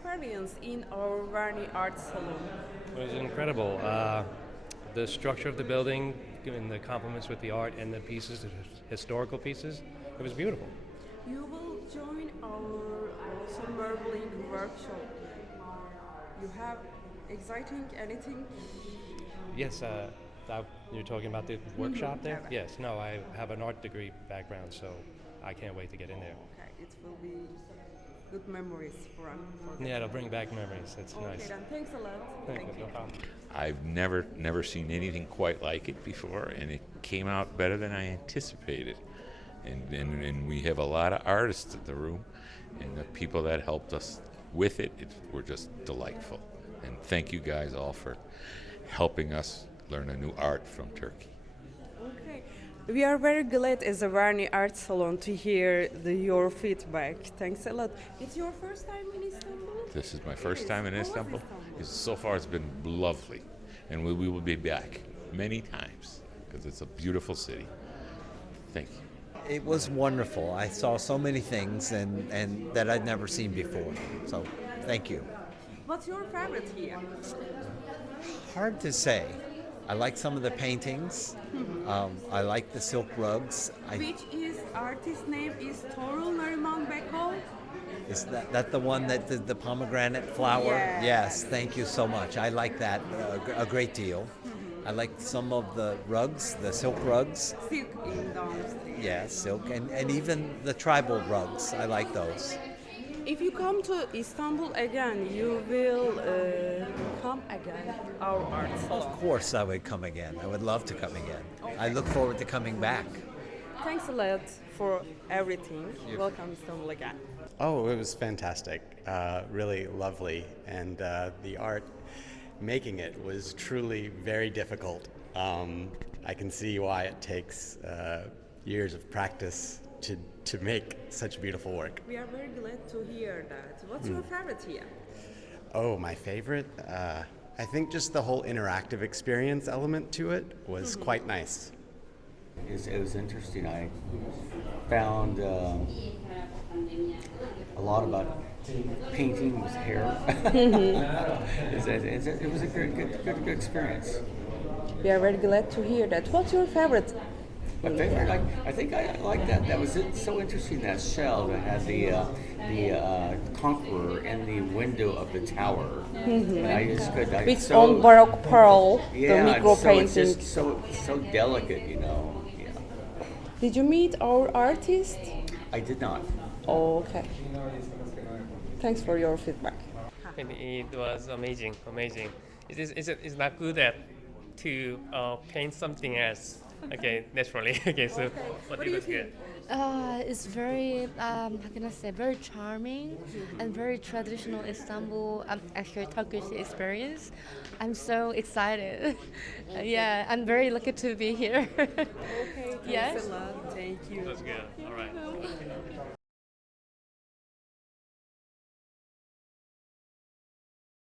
experience in our Verni Art Salon? It was incredible. The structure of the building and the complements with the art and the pieces, the historical pieces, it was beautiful. You will join our summer bling workshop. You have exciting anything? Yes, you're talking about the workshop there? Yeah. Yes, no, I have an art degree background, so I can't wait to get in there. Okay, it will be good memories for Yeah, it'll bring back memories. It's okay, nice. then thanks a lot. Thank you. No problem. I've never seen anything quite like it before, and it came out better than I anticipated. And we have a lot of artists in the room, and the people that helped us with it were just delightful. And thank you guys all for helping us learn a new art from Turkey. Okay, we are very glad as a Verni Art Salon to hear your feedback. Thanks a lot. It's your first time in Istanbul? This is my first time in How was Istanbul. Istanbul? So far it's been lovely, and we will be back many times because it's a beautiful city. Thank you. It was wonderful. I saw so many things and that I'd never seen before. So, thank you. What's your favorite here? Hard to say. I like some of the paintings. I like the silk rugs. Which is artist name is Torul Nariman Bekol? Is that the one that did the pomegranate flower? Yes. Yes, thank you so much. I like that a great deal. I like some of the rugs, the silk rugs. Silk in downstairs. Yeah, silk, and even the tribal rugs. I like those. If you come to Istanbul again, you will come again our art salon. Of course I would come again. I would love to come again. I look forward to coming back. Thanks a lot for everything. Welcome Istanbul again. Oh, it was fantastic. Really lovely. And the art making it was truly very difficult. I can see why it takes years of practice to make such beautiful work. We are very glad to hear that. What's your favorite here? Oh, my favorite? I think just the whole interactive experience element to it was quite nice. It was interesting. I found a lot about painting with hair. It was a good experience. We are very glad to hear that. What's your favorite? My favorite, I think I like that. That was so interesting. That shell that had the conqueror in the window of the tower. And I just could. With on Baroque pearl, yeah, the micro so painting. it's just so delicate, you know. Yeah. Did you meet our artist? I did not. Oh, okay. Thanks for your feedback. And it was amazing. It's not good to paint something else. Okay, naturally. Okay, so what it was good. It's very, how can I say, very charming and very traditional Istanbul, actually Turkish experience. I'm so excited. Yeah, I'm very lucky to be here. Okay, thanks Yes. a lot. Thank you. It was good. All right.